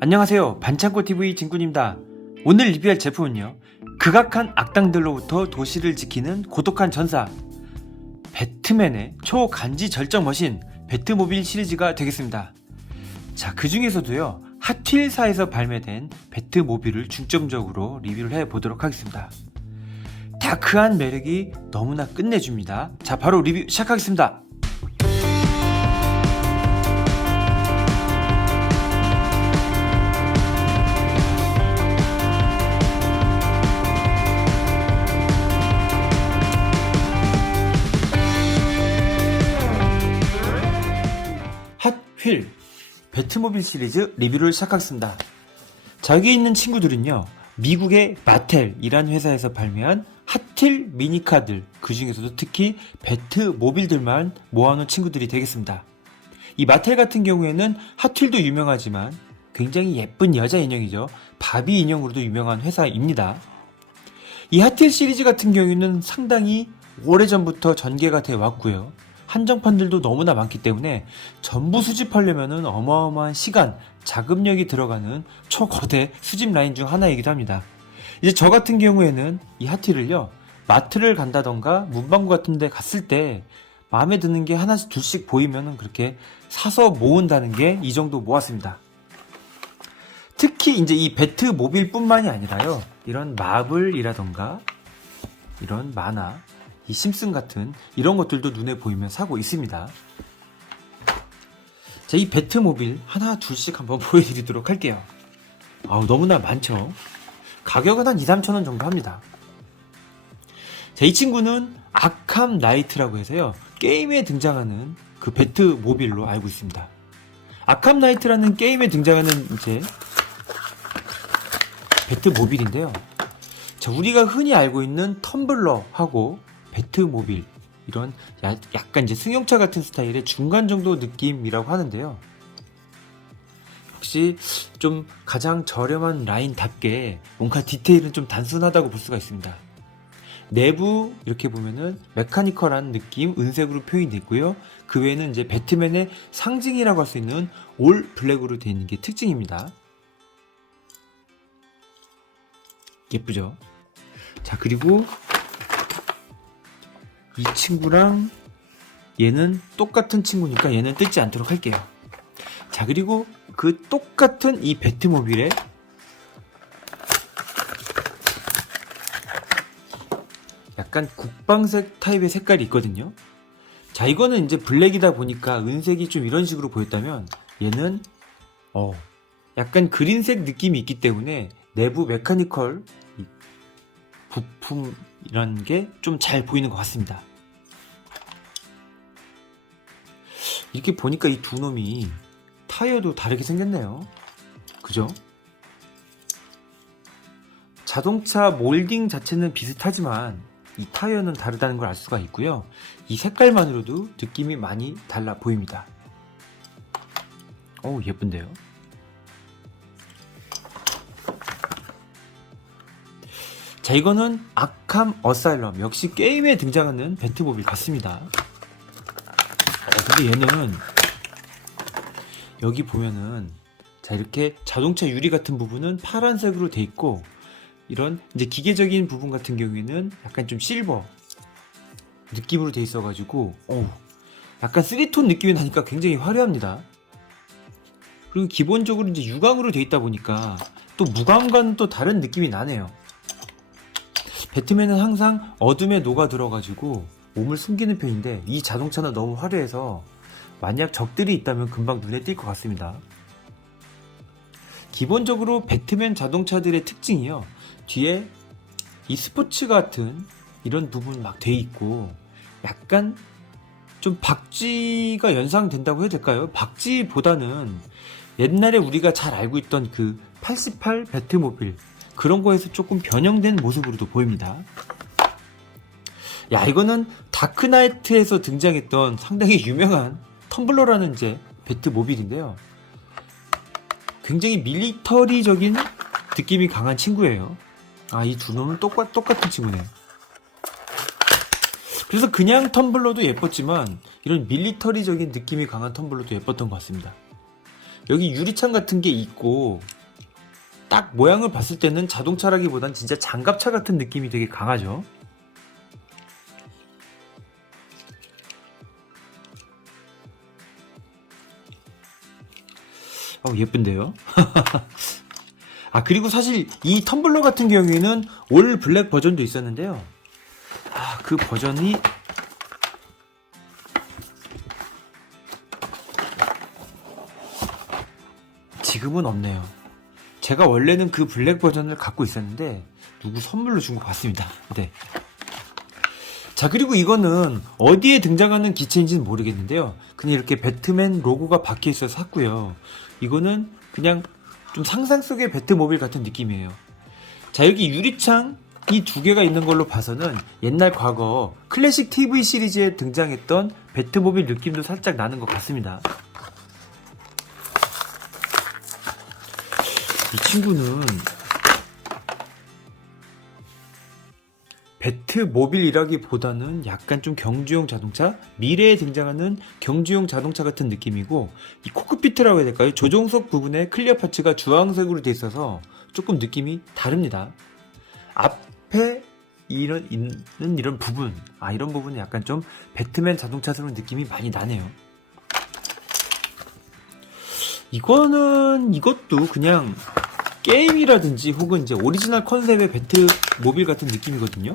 안녕하세요. 반창고TV 진군입니다. 오늘 리뷰할 제품은요. 극악한 악당들로부터 도시를 지키는 고독한 전사. 배트맨의 초간지 절정 머신, 배트모빌 시리즈가 되겠습니다. 자, 그 중에서도요. 핫휠사에서 발매된 배트모빌을 중점적으로 리뷰를 해 보도록 하겠습니다. 다크한 매력이 너무나 끝내줍니다. 자, 바로 리뷰 시작하겠습니다. 휠 배트모빌 시리즈 리뷰를 시작하겠습니다. 자, 여기 있는 친구들은요, 미국의 마텔이란 회사에서 발매한 핫휠 미니카들, 그 중에서도 특히 배트모빌들만 모아놓은 친구들이 되겠습니다. 이 마텔 같은 경우에는 핫휠도 유명하지만 굉장히 예쁜 여자 인형이죠. 바비 인형으로도 유명한 회사입니다. 이 핫휠 시리즈 같은 경우에는 상당히 오래전부터 전개가 돼 왔고요. 한정판들도 너무나 많기 때문에 전부 수집하려면 어마어마한 시간, 자금력이 들어가는 초거대 수집 라인 중 하나이기도 합니다. 이제 저 같은 경우에는 이 핫휠을요, 마트를 간다던가 문방구 같은 데 갔을 때 마음에 드는 게 하나씩 둘씩 보이면 그렇게 사서 모은다는 게 이 정도 모았습니다. 특히 이제 이 배트 모빌뿐만이 아니라요, 이런 마블이라던가 이런 만화, 이 심슨 같은 이런 것들도 눈에 보이면 사고 있습니다. 자, 이 배트모빌 하나 둘씩 한번 보여드리도록 할게요. 아우, 너무나 많죠? 가격은 한 2, 3천 원 정도 합니다. 자, 이 친구는 아캄 나이트라고 해서요. 게임에 등장하는 그 배트모빌로 알고 있습니다. 아캄 나이트라는 게임에 등장하는 이제 배트모빌인데요. 자, 우리가 흔히 알고 있는 텀블러하고 배트모빌 이런 야- 약간 이제 승용차 같은 스타일의 중간 정도 느낌이라고 하는데요. 역시 좀 가장 저렴한 라인답게 뭔가 디테일은 좀 단순하다고 볼 수가 있습니다. 내부 이렇게 보면은 메카니컬한 느낌 은색으로 표현이 있고요. 그 외에는 이제 배트맨의 상징이라고 할 수 있는 올 블랙으로 되어 있는 게 특징입니다. 예쁘죠? 자 그리고 이 친구랑 얘는 똑같은 친구니까 얘는 뜯지 않도록 할게요. 자, 그리고 그 똑같은 이 배트모빌에 약간 국방색 타입의 색깔이 있거든요. 자, 이거는 이제 블랙이다 보니까 은색이 좀 이런 식으로 보였다면 얘는 어, 약간 그린색 느낌이 있기 때문에 내부 메카니컬 이 부품 이라는 게좀 잘 보이는 것 같습니다. 이렇게 보니까 이 두 놈이 타이어도 다르게 생겼네요. 그죠? 자동차 몰딩 자체는 비슷하지만 이 타이어는 다르다는 걸 알 수가 있고요. 이 색깔만으로도 느낌이 많이 달라 보입니다. 어우, 예쁜데요? 자, 이거는 아캄 어사일럼. 역시 게임에 등장하는 배트모빌 같습니다. 어, 근데 얘는 여기 보면은 자 이렇게 자동차 유리 같은 부분은 파란색으로 돼 있고 이런 이제 기계적인 부분 같은 경우에는 약간 좀 실버 느낌으로 돼 있어 가지고 어 약간 3톤 느낌이 나니까 굉장히 화려합니다. 그리고 기본적으로 이제 유광으로 돼 있다 보니까 또 무광과는 또 다른 느낌이 나네요. 배트맨은 항상 어둠에 녹아 들어가지고 몸을 숨기는 편인데 이 자동차는 너무 화려해서 만약 적들이 있다면 금방 눈에 띌 것 같습니다. 기본적으로 배트맨 자동차들의 특징이요. 뒤에 이 스포츠 같은 이런 부분 막 돼 있고 약간 좀 박쥐가 연상된다고 해야 될까요? 박쥐보다는 옛날에 우리가 잘 알고 있던 그 88 배트모빌 그런 거에서 조금 변형된 모습으로도 보입니다. 야, 이거는 다크나이트에서 등장했던 상당히 유명한 텀블러라는 이제 배트 모빌인데요. 굉장히 밀리터리적인 느낌이 강한 친구예요. 아, 이 두 놈은 똑같, 똑같은 친구네. 그래서 그냥 텀블러도 예뻤지만, 이런 밀리터리적인 느낌이 강한 텀블러도 예뻤던 것 같습니다. 여기 유리창 같은 게 있고 딱 모양을 봤을 때는 자동차라기보단 진짜 장갑차 같은 느낌이 되게 강하죠. 어, 예쁜데요? 아, 그리고 사실 이 텀블러 같은 경우에는 올 블랙 버전도 있었는데요. 아, 그 버전이 지금은 없네요. 제가 원래는 그 블랙 버전을 갖고 있었는데 누구 선물로 준것 같습니다. 네. 자 그리고 이거는 어디에 등장하는 기체인지는 모르겠는데요. 그냥 이렇게 배트맨 로고가 박혀 있어서 샀고요. 이거는 그냥 좀 상상 속의 배트모빌 같은 느낌이에요. 자 여기 유리창 이 두 개가 있는 걸로 봐서는 옛날 과거 클래식 TV 시리즈에 등장했던 배트모빌 느낌도 살짝 나는 것 같습니다. 이 친구는 배트모빌이라기보다는 약간 좀 경주용 자동차, 미래에 등장하는 경주용 자동차 같은 느낌이고 이 코크피트라고 해야 될까요? 조종석 부분에 클리어 파츠가 주황색으로 돼 있어서 조금 느낌이 다릅니다. 앞에 이런 있는 이런 부분, 아 이런 부분은 약간 좀 배트맨 자동차스러운 느낌이 많이 나네요. 이거는 이것도 그냥 게임이라든지 혹은 이제 오리지널 컨셉의 배트 모빌 같은 느낌이거든요.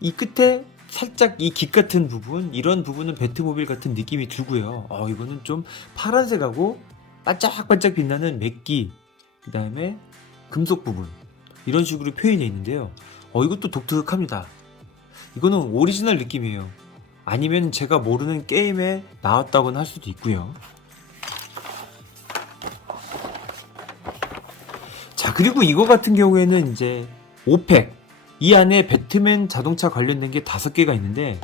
이 끝에 살짝 이 깃 같은 부분, 이런 부분은 배트모빌 같은 느낌이 들고요. 어, 이거는 좀 파란색하고 반짝반짝 빛나는 맥기, 그 다음에 금속 부분, 이런 식으로 표현이 있는데요. 어, 이것도 독특합니다. 이거는 오리지널 느낌이에요. 아니면 제가 모르는 게임에 나왔다고는 할 수도 있고요. 자, 그리고 이거 같은 경우에는 이제 오펙. 이 안에 배트맨 자동차 관련된 게 다섯 개가 있는데,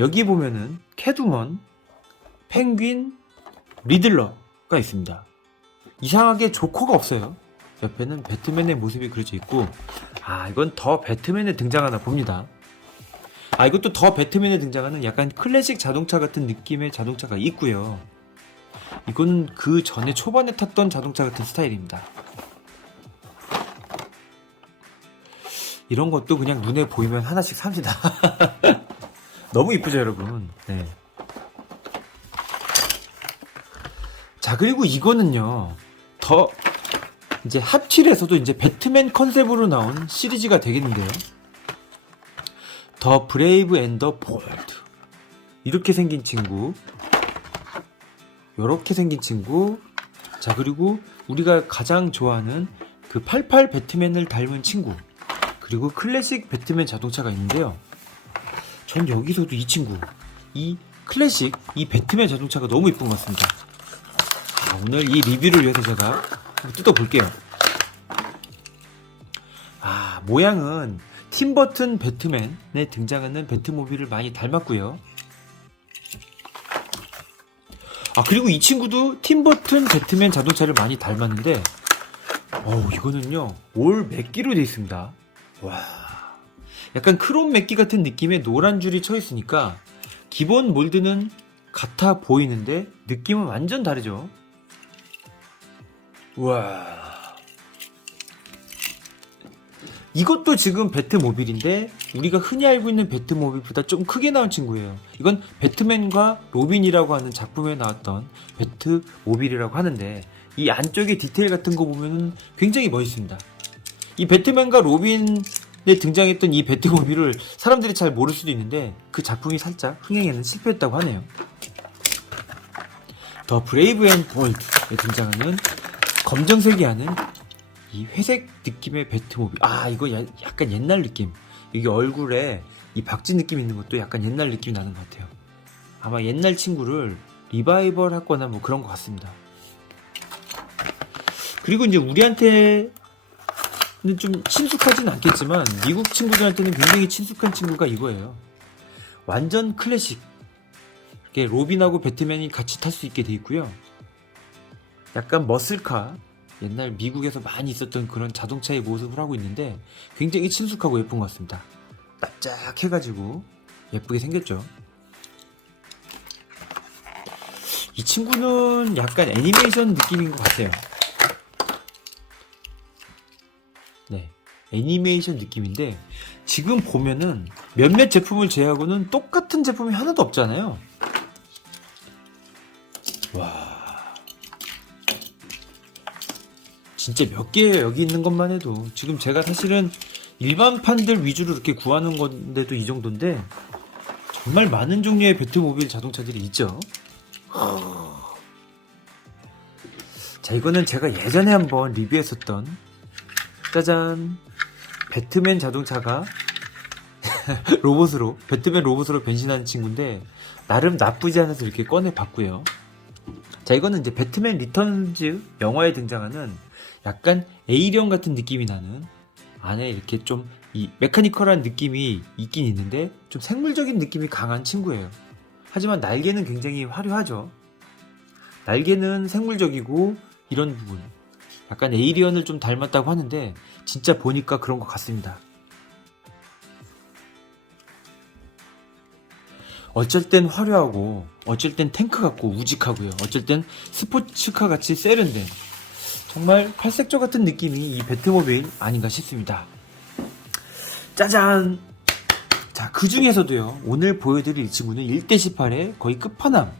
여기 보면은 캐두먼, 펭귄, 리들러가 있습니다. 이상하게 조커가 없어요. 옆에는 배트맨의 모습이 그려져 있고, 아, 이건 더 배트맨에 등장하나 봅니다. 아, 이것도 더 배트맨에 등장하는 약간 클래식 자동차 같은 느낌의 자동차가 있고요. 이건 그 전에 초반에 탔던 자동차 같은 스타일입니다. 이런 것도 그냥 눈에 보이면 하나씩 삽니다. 너무 이쁘죠, 여러분? 네. 자, 그리고 이거는요, 더, 이제 핫칠에서도 이제 배트맨 컨셉으로 나온 시리즈가 되겠는데요. 더 브레이브 앤 더 볼드. 이렇게 생긴 친구. 요렇게 생긴 친구. 자, 그리고 우리가 가장 좋아하는 그88 배트맨을 닮은 친구. 그리고 클래식 배트맨 자동차가 있는데요. 전 여기서도 이 친구, 이 클래식, 이 배트맨 자동차가 너무 이쁜 것 같습니다. 자, 오늘 이 리뷰를 위해서 제가 뜯어볼게요. 아, 모양은 팀버튼 배트맨에 등장하는 배트모빌을 많이 닮았고요. 아, 그리고 이 친구도 팀버튼 배트맨 자동차를 많이 닮았는데, 어우, 이거는요, 올 맥기로 되어 있습니다. 와. 약간 크롬 맥기 같은 느낌의 노란 줄이 쳐 있으니까 기본 몰드는 같아 보이는데 느낌은 완전 다르죠. 와. 이것도 지금 배트모빌인데 우리가 흔히 알고 있는 배트모빌보다 좀 크게 나온 친구예요. 이건 배트맨과 로빈이라고 하는 작품에 나왔던 배트모빌이라고 하는데 이 안쪽에 디테일 같은 거 보면은 굉장히 멋있습니다. 이 배트맨과 로빈에 등장했던 이 배트모빌을 사람들이 잘 모를 수도 있는데 그 작품이 살짝 흥행에는 실패했다고 하네요. 더 브레이브 앤 볼드에 등장하는 검정색이 하는 이 회색 느낌의 배트모빌. 아, 이거 야- 약간 옛날 느낌. 여기 얼굴에 이 박쥐 느낌 있는 것도 약간 옛날 느낌이 나는 것 같아요. 아마 옛날 친구를 리바이벌 했거나 뭐 그런 것 같습니다. 그리고 이제 우리한테 는좀 친숙하진 않겠지만 미국 친구들한테는 굉장히 친숙한 친구가 이거예요. 완전 클래식. 이렇게 로빈하고 배트맨이 같이 탈 수 있게 돼 있고요. 약간 머슬카. 옛날 미국에서 많이 있었던 그런 자동차의 모습을 하고 있는데 굉장히 친숙하고 예쁜 것 같습니다. 납작해가지고 예쁘게 생겼죠. 이 친구는 약간 애니메이션 느낌인 것 같아요. 네. 애니메이션 느낌인데, 지금 보면은 몇몇 제품을 제외하고는 똑같은 제품이 하나도 없잖아요. 와. 진짜 몇 개예요, 여기 있는 것만 해도. 지금 제가 사실은 일반판들 위주로 이렇게 구하는 건데도 이 정도인데, 정말 많은 종류의 배트모빌 자동차들이 있죠. 자, 이거는 제가 예전에 한번 리뷰했었던 짜잔 배트맨 자동차가 로봇으로 배트맨 로봇으로 변신하는 친구인데 나름 나쁘지 않아서 이렇게 꺼내 봤고요. 자, 이거는 이제 배트맨 리턴즈 영화에 등장하는 약간 A령 같은 느낌이 나는 안에 이렇게 좀 이 메카니컬한 느낌이 있긴 있는데 좀 생물적인 느낌이 강한 친구예요. 하지만 날개는 굉장히 화려하죠. 날개는 생물적이고 이런 부분 약간 에이리언을 좀 닮았다고 하는데 진짜 보니까 그런 것 같습니다. 어쩔 땐 화려하고 어쩔 땐 탱크 같고 우직하고요. 어쩔 땐 스포츠카 같이 세련된 정말 팔색조 같은 느낌이 이 배트모빌 아닌가 싶습니다. 짜잔! 자, 그 중에서도요, 오늘 보여드릴 이 친구는 1대18의 거의 끝판왕.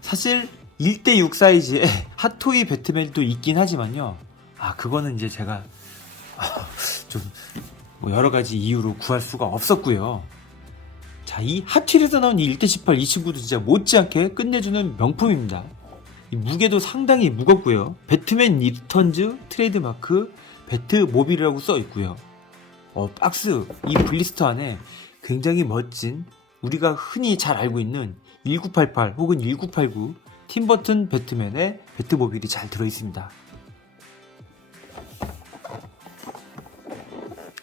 사실 1대6 사이즈의 핫토이 배트맨도 있긴 하지만요. 아, 그거는 이제 제가 좀 뭐 여러 가지 이유로 구할 수가 없었고요. 자, 이 핫휠에서 나온 이 1대18 이 친구도 진짜 못지않게 끝내주는 명품입니다. 이 무게도 상당히 무겁고요. 배트맨 리턴즈 트레이드마크 배트모빌이라고 써 있고요. 어, 박스 이 블리스터 안에 굉장히 멋진 우리가 흔히 잘 알고 있는 1988 혹은 1989 팀버튼 배트맨의 배트모빌이 잘 들어 있습니다.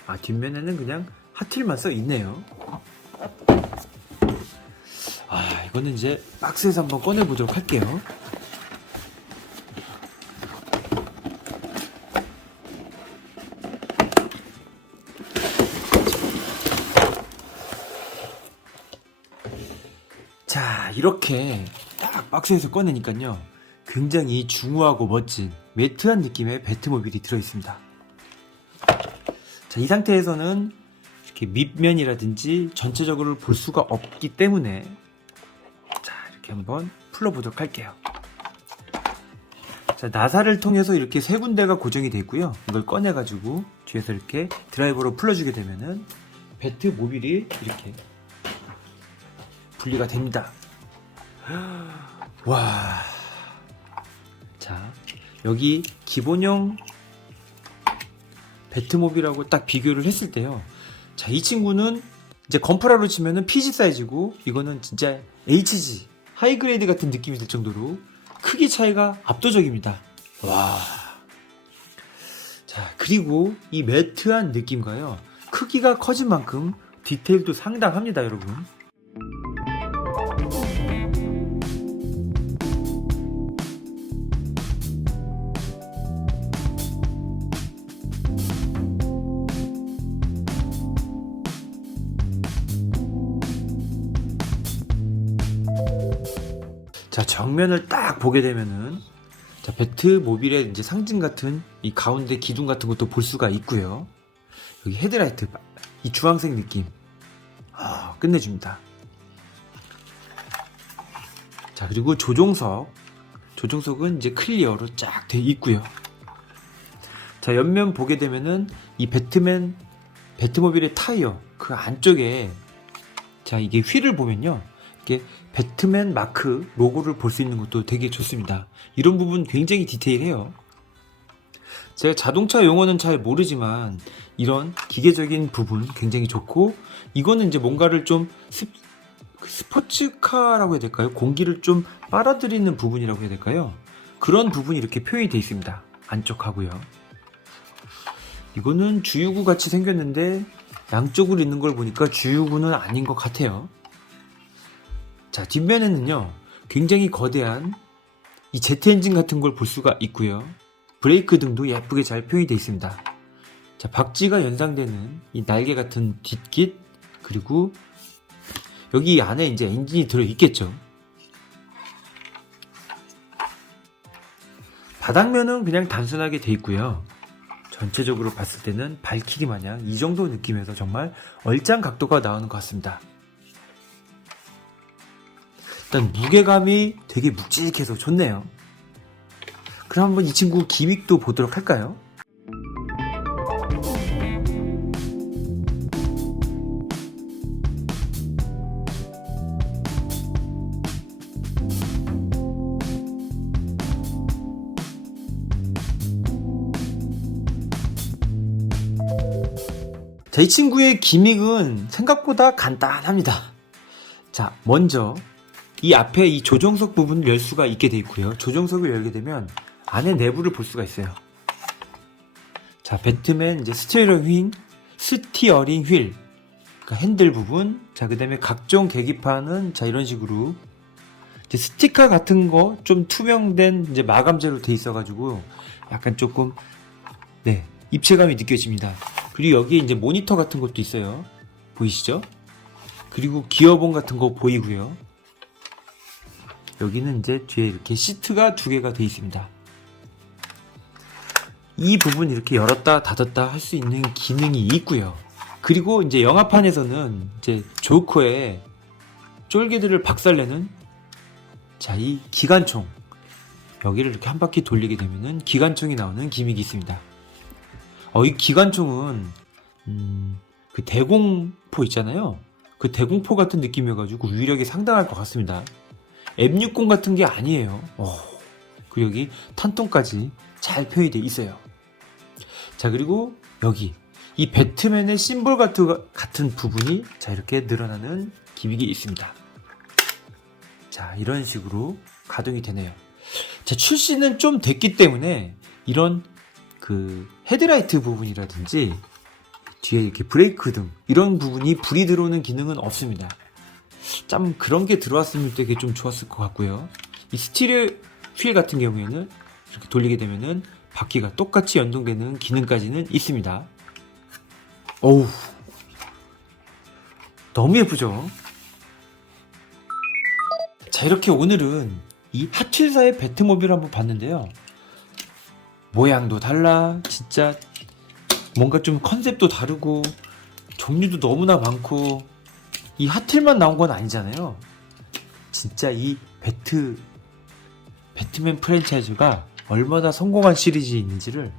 아 뒷면에는 그냥 핫힐만 써 있네요. 아 이거는 이제 박스에서 한번 꺼내 보도록 할게요. 자 이렇게 딱 박스에서 꺼내니까요 굉장히 중후하고 멋진 매트한 느낌의 배트모빌이 들어있습니다 자, 이 상태에서는 이렇게 밑면이라든지 전체적으로 볼 수가 없기 때문에 자, 이렇게 한번 풀어보도록 할게요. 자, 나사를 통해서 이렇게 세 군데가 고정이 되어 있고요. 이걸 꺼내가지고 뒤에서 이렇게 드라이버로 풀어주게 되면은 배트 모빌이 이렇게 분리가 됩니다. 와. 자, 여기 기본형 배트모빌하고 딱 비교를 했을 때요. 자, 이 친구는 이제 건프라로 치면은 PG 사이즈고 이거는 진짜 HG 하이그레이드 같은 느낌이 들 정도로 크기 차이가 압도적입니다. 와. 자, 그리고 이 매트한 느낌과요. 크기가 커진 만큼 디테일도 상당합니다, 여러분. 자 정면을 딱 보게 되면은 자 배트 모빌의 이제 상징 같은 이 가운데 기둥 같은 것도 볼 수가 있고요. 여기 헤드라이트 이 주황색 느낌 아 끝내줍니다. 자 그리고 조종석 조종석은 이제 클리어로 쫙 돼 있고요. 자 옆면 보게 되면은 이 배트맨 배트모빌의 타이어 그 안쪽에 자 이게 휠을 보면요 이게 배트맨 마크 로고를 볼 수 있는 것도 되게 좋습니다. 이런 부분 굉장히 디테일해요. 제가 자동차 용어는 잘 모르지만 이런 기계적인 부분 굉장히 좋고 이거는 이제 뭔가를 좀 스, 스포츠카라고 해야 될까요? 공기를 좀 빨아들이는 부분이라고 해야 될까요? 그런 부분이 이렇게 표현이 되어 있습니다. 안쪽하고요. 이거는 주유구 같이 생겼는데 양쪽으로 있는 걸 보니까 주유구는 아닌 것 같아요. 자, 뒷면에는요, 굉장히 거대한 이 제트 엔진 같은 걸 볼 수가 있고요. 브레이크 등도 예쁘게 잘 표현이 되어 있습니다. 자, 박쥐가 연상되는 이 날개 같은 뒷깃, 그리고 여기 안에 이제 엔진이 들어 있겠죠. 바닥면은 그냥 단순하게 돼 있고요. 전체적으로 봤을 때는 밝히기 마냥 이 정도 느낌에서 정말 얼짱 각도가 나오는 것 같습니다. 일단 무게감이 되게 묵직해서 좋네요. 그럼 한번 이 친구 기믹도 보도록 할까요? 자, 이 친구의 기믹은 생각보다 간단합니다. 자, 먼저 이 앞에 이 조정석 부분을 열 수가 있게 돼 있고요. 조정석을 열게 되면 안에 내부를 볼 수가 있어요. 자, 배트맨 이제 스티어링 휠, 스티어링 휠, 그러니까 핸들 부분. 자, 그다음에 각종 계기판은 자 이런 식으로 이제 스티커 같은 거 좀 투명된 이제 마감재로 돼 있어가지고 약간 조금 네 입체감이 느껴집니다. 그리고 여기에 이제 모니터 같은 것도 있어요. 보이시죠? 그리고 기어봉 같은 거 보이고요. 여기는 이제 뒤에 이렇게 시트가 두 개가 돼 있습니다. 이 부분 이렇게 열었다 닫았다 할 수 있는 기능이 있고요. 그리고 이제 영화판에서는 이제 조커의 쫄개들을 박살내는 자, 이 기관총. 여기를 이렇게 한 바퀴 돌리게 되면은 기관총이 나오는 기믹이 있습니다. 어, 이 기관총은, 음, 그 대공포 있잖아요. 그 대공포 같은 느낌이어가지고 위력이 상당할 것 같습니다. M60 같은 게 아니에요. 어, 그리고 여기 탄통까지 잘 표현되어 있어요. 자, 그리고 여기. 이 배트맨의 심볼 같은, 같은 부분이 자, 이렇게 늘어나는 기믹이 있습니다. 자, 이런 식으로 가동이 되네요. 자, 출시는 좀 됐기 때문에 이런 그 헤드라이트 부분이라든지 뒤에 이렇게 브레이크 등 이런 부분이 불이 들어오는 기능은 없습니다. 참 그런 게 들어왔으면 되게 좀 좋았을 것 같고요. 이 스티리오 휠 같은 경우에는 이렇게 돌리게 되면은 바퀴가 똑같이 연동되는 기능까지는 있습니다. 어우 너무 예쁘죠? 자 이렇게 오늘은 이 핫휠사의 배트모빌을 한번 봤는데요. 모양도 달라 진짜 뭔가 좀 컨셉도 다르고 종류도 너무나 많고 이 핫휠만 나온 건 아니잖아요. 진짜 이 배트 배트맨 프랜차이즈가 얼마나 성공한 시리즈인지를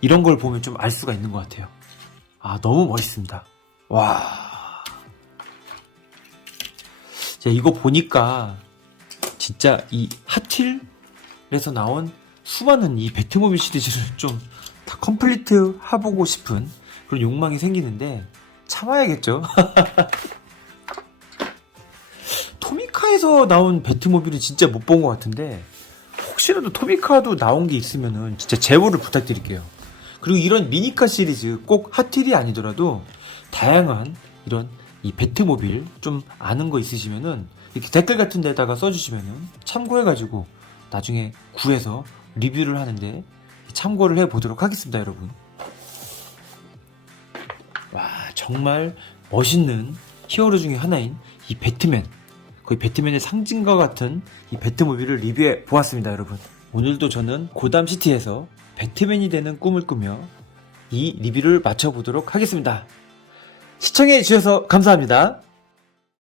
이런 걸 보면 좀 알 수가 있는 것 같아요. 아 너무 멋있습니다. 와. 자 이거 보니까 진짜 이 핫휠에서 나온 수많은 이 배트모빌 시리즈를 좀 다 컴플리트 해보고 싶은 그런 욕망이 생기는데 참아야겠죠. 토미카에서 나온 배트모빌은 진짜 못 본 것 같은데 혹시라도 토미카도 나온 게 있으면은 진짜 제보를 부탁드릴게요. 그리고 이런 미니카 시리즈 꼭 핫휠이 아니더라도 다양한 이런 이 배트모빌 좀 아는 거 있으시면은 이렇게 댓글 같은 데다가 써주시면은 참고해가지고 나중에 구해서 리뷰를 하는데 참고를 해보도록 하겠습니다, 여러분. 와, 정말 멋있는 히어로 중에 하나인 이 배트맨. 거의 배트맨의 상징과 같은 이 배트모빌을 리뷰해 보았습니다, 여러분. 오늘도 저는 고담시티에서 배트맨이 되는 꿈을 꾸며 이 리뷰를 마쳐보도록 하겠습니다. 시청해 주셔서 감사합니다.